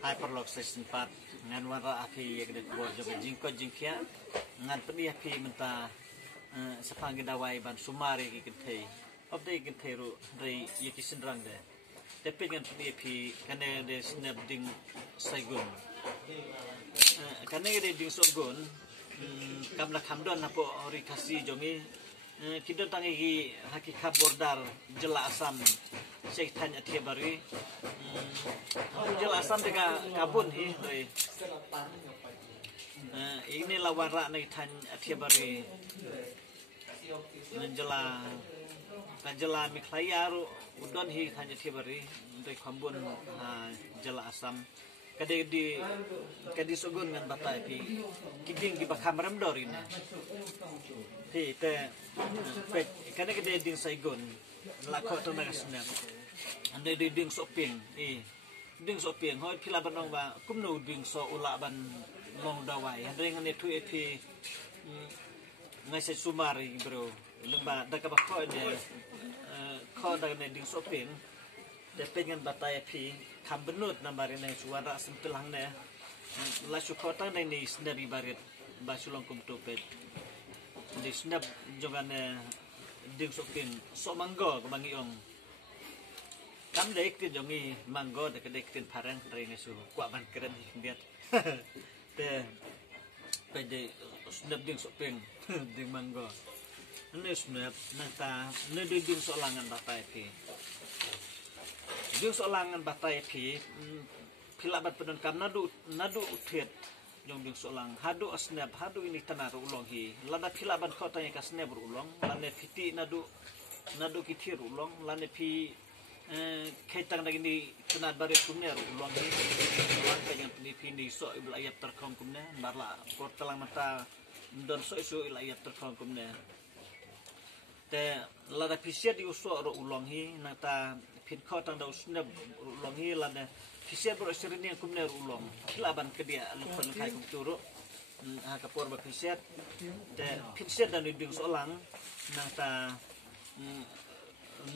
hyperlock season 4 ngan wara api yang ada buat job jingkot jingkia ngan peni api menta sepang gedawai ban sumari kintei update kintei ru dari yaki sendrang de tapi ngan peni api kane de snap ding saigun kane de ding sogun kamla kamdon apo ori kasi jongi kita tangi haki kabordar jela asam Syekh tanya dia bari jela asam dega kabun hi ini lawara nai tanya dia bari menjela kanjela miklayaru udon hi tanya dia bari untuk kambun jela asam kadi sogun ngan batai pi kiding di bakam remdor ini ti te kana kade ding saigon lakot to nagasnap ande ding soping ding soping hoi pila banong ba kumno ding so ula ban long dawai ande ngane tu epi ngai sumari bro lemba daga ba ko de ko daga ding soping de pengen batai pi kam benut nambar ini suara sempelang ne la syukota ni sendiri barit basulong kum topet di snap jogane ding sokin so manggo kebangi ong kam dek ti jongi manggo de kedek tin parang rene su kwa ban keren biat te pede snap ding sokin ding manggo ne snap nata ne ding solangan batai pi ding solangan batai pi pilabat pedon kam nadu uthet jong ding solang hadu asnab hadu ini tanar ulong hi lada pilaban kota yang kasnab ulong lane fiti nadu kitir ulong lane pi kaitang lagi ni tanar bare kumner ulong hi ulong kayang pini so ibla ayat terkong kumne barla portalang mata don so isu ila ayat terkong kumne te lada pisiat di uso ro ulong hi nata pin kota da usnab ulong hi lane Pisiat berasal ni kumner ulong, kilaban kedia lupa kai kum turu, kapor berpisiat, dan pisiat dan ding solang, nata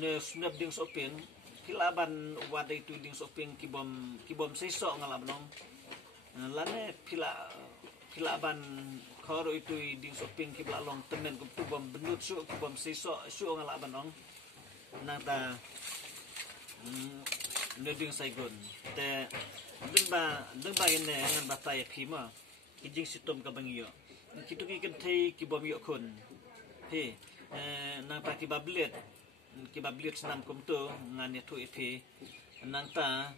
ne snap ding sopin, kilaban wadai tu ding sopin kibom sesok ngalabanong, lane kilaban koro itu ding sopin kiblalong temen kum tu bom benut su kibom sesok su ngalabanong, nata neding saigon te dengba ine ngan batai phima kijing sitom ka bangio kitu ki kenthei ki bom yo khon he nang ta ki bablet snam kum to ngan tu epi nang ta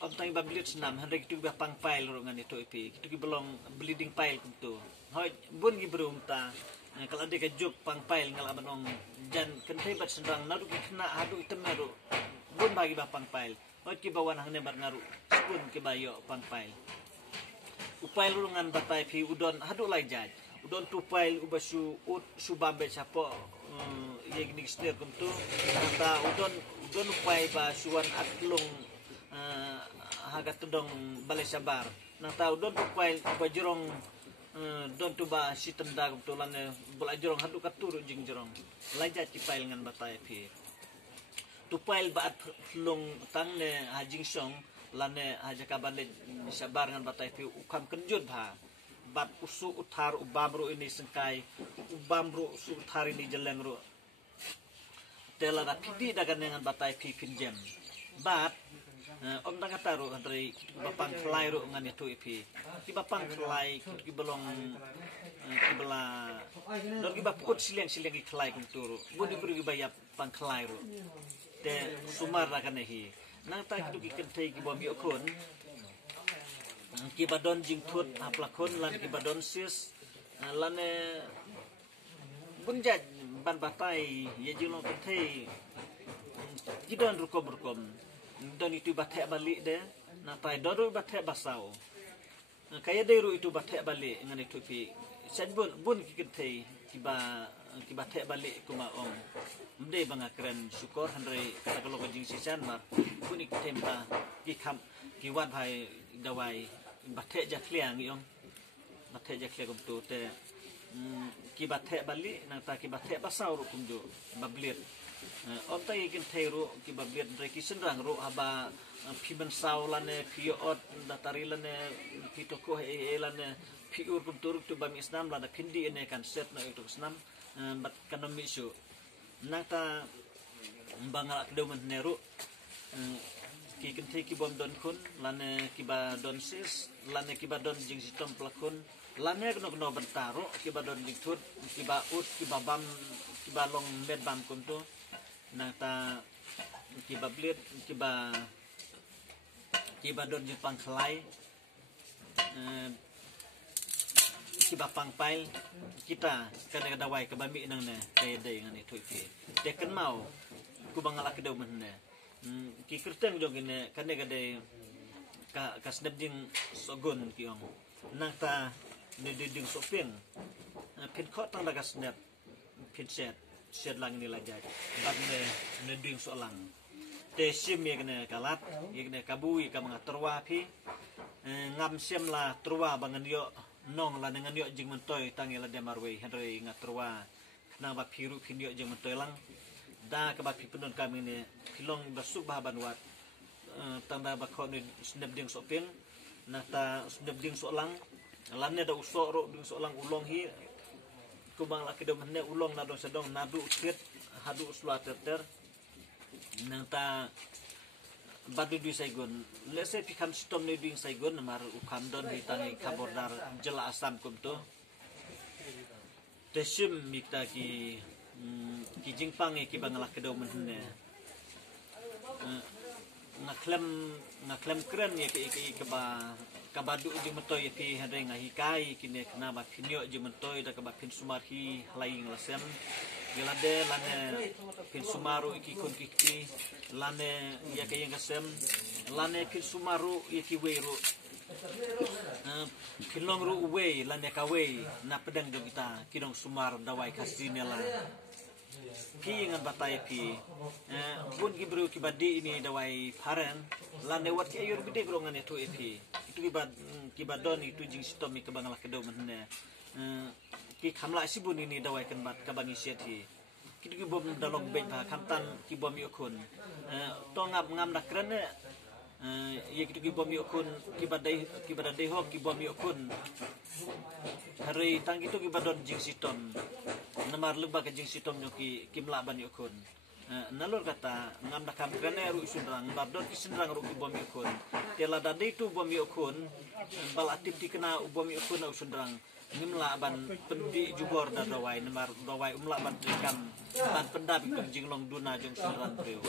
om tai bablet snam hande kitu ba pang pail ro ngan tu epi kitu ki belong bleeding pail kum to hoi bun gi brum ta kalau ada kejuk pang pail ngal abanong jan kenthei bat sendang nadu ki kena hadu itemeru bun bagi bapang pail, oi ki bawan hang nembar ngaru, bun ki bayo pang pail. Upail ulungan batai pi udon hadu lai jaj, udon tu pail ubasu su bambe chapo ye gini sner kumtu, anta udon upai ba suan atlung haga tudong balai sabar, nanta udon upai bajurong don tu ba sitem da kumtu lane bolajurong hadu katuru jing jurong, lai jaj ki pail ngan batai pi. Tupail baat long tang ne hajing song lane haja kabale sabar ngan batai pi ukam kenjut ba bat usu utar ubamru ini sengkai ubamru usu utar ini jeleng ru tela da pidi dagan ngan batai pi pinjem bat om tang kataru antri bapang kelai ru ngan itu ipi ki bapang kelai ki belong ki bela dor ki baput sileng ki kelai kum turu budi beri bayap pang kelai ru te sumar rakan hi nang ta kitu ki kenthei ki bom yo khon ki badon jingthut aplakon lan ki badon sis lane bunjaj ban batai ye jilong kenthei ki don rukom don itu bathek balik de na tai doru bathek basau kaya deru itu bathek balik ngan itu pi sen bun ki kenthei ki bathek balik kuma om mde banga keren syukur handai kata kalau kajing sisan mar puni tempa ki wat bhai dawai bathek jaklia ngiong bathek jaklia kum tu te ki bathek balik nang ta ki bathek basau ru kum jo bablir Onta ikin teru kiba biat reki senrang ro haba pimen saulane piot datari lane pitoko lane piur kumturuk tu bami Islam lada pindi ene kan set na itu Islam bat kanam isu nata bangala kedomen neru ki kenti ki bom don kun lane kiba don sis lane kiba don jing sitom pelakun lane keno bentaro kiba don dikut kiba ut kiba bam kiba long med bam kuntu nata kiba blit kiba don jing pangklai kiba pangpail kita kada dawai ke bami nang ne dai ngan itu ke teken mau ku bangala ke domen ne ki kerteng jong ne kane gade ka snap ding sogon ki ong nang ta ne ding sopeng pin khot tang daga snap pin set lang ni lajaj bat ne ding so lang te sim ye ne kalat ye ne kabui ka mga terwa pi ngam sim la terwa bangan yo nong la dengan yo jing mentoy tangi la demarwe henry ngatrwa nang ba piru kin yo jing mentoy lang da ka ba pipendon kami ne pilong basuk bahaban wat tanda ba ko ni snap ding sopeng na ta snap ding so lang lanne da usok ro ding so lang ulong hi kubang la kedom ne ulong na don sedong nadu kit hadu usla ter nang ta badu di Saigon, let's say pikam sitom ni di Saigon, mar ukam don hitangi kabordar jela asam kumto. Tesim mikta ki jingpang ki bangala kedo menhne. Ngaklem keren ya ki kabadu di mentoy ki hadai ngahikai kini kena ba pinyo di mentoy da kaba pin sumarhi laing lasem. Gelade lane pin sumaru iki kun kiki lane ya kaya ngasem lane pin sumaru iki weru pilong ru we lane kawe na pedang do kita kidong sumar dawai kasinela pi ngan batai pi bun gibru kibadi ini dawai paren lane wat ki ayur gede grongan itu epi itu kibadon itu jing sitomi ke bangala kedo menne ki kamla sibun ini dawai kan bat kabangi siati kitu ki bom dalong ben ba kamtan ki bom yokun to ngam dak krene ye kitu ki bom yokun ki badai ho ki bom yokun hari tang itu ki badon jing sitom namar leba ke jing sitom nyoki ki mlaban yokun nalur kata ngam dak kam krene ru sunrang badon ki sunrang ru ki bom yokun tela dade itu bom yokun bal atip dikena bom yokun au sunrang ngimla ban pendi jubor da dawai nemar dawai umla ban rekam ban pendap itu jinglong duna jong suran priu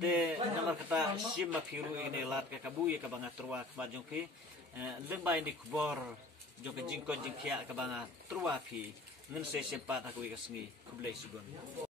de namar kata sim mafiru ini lat ka kabuye ka banga terwa ka jong pi lembai di kubor jong jingko jingkia ka banga terwa pi ngen se sempat aku ikasngi kublai sugon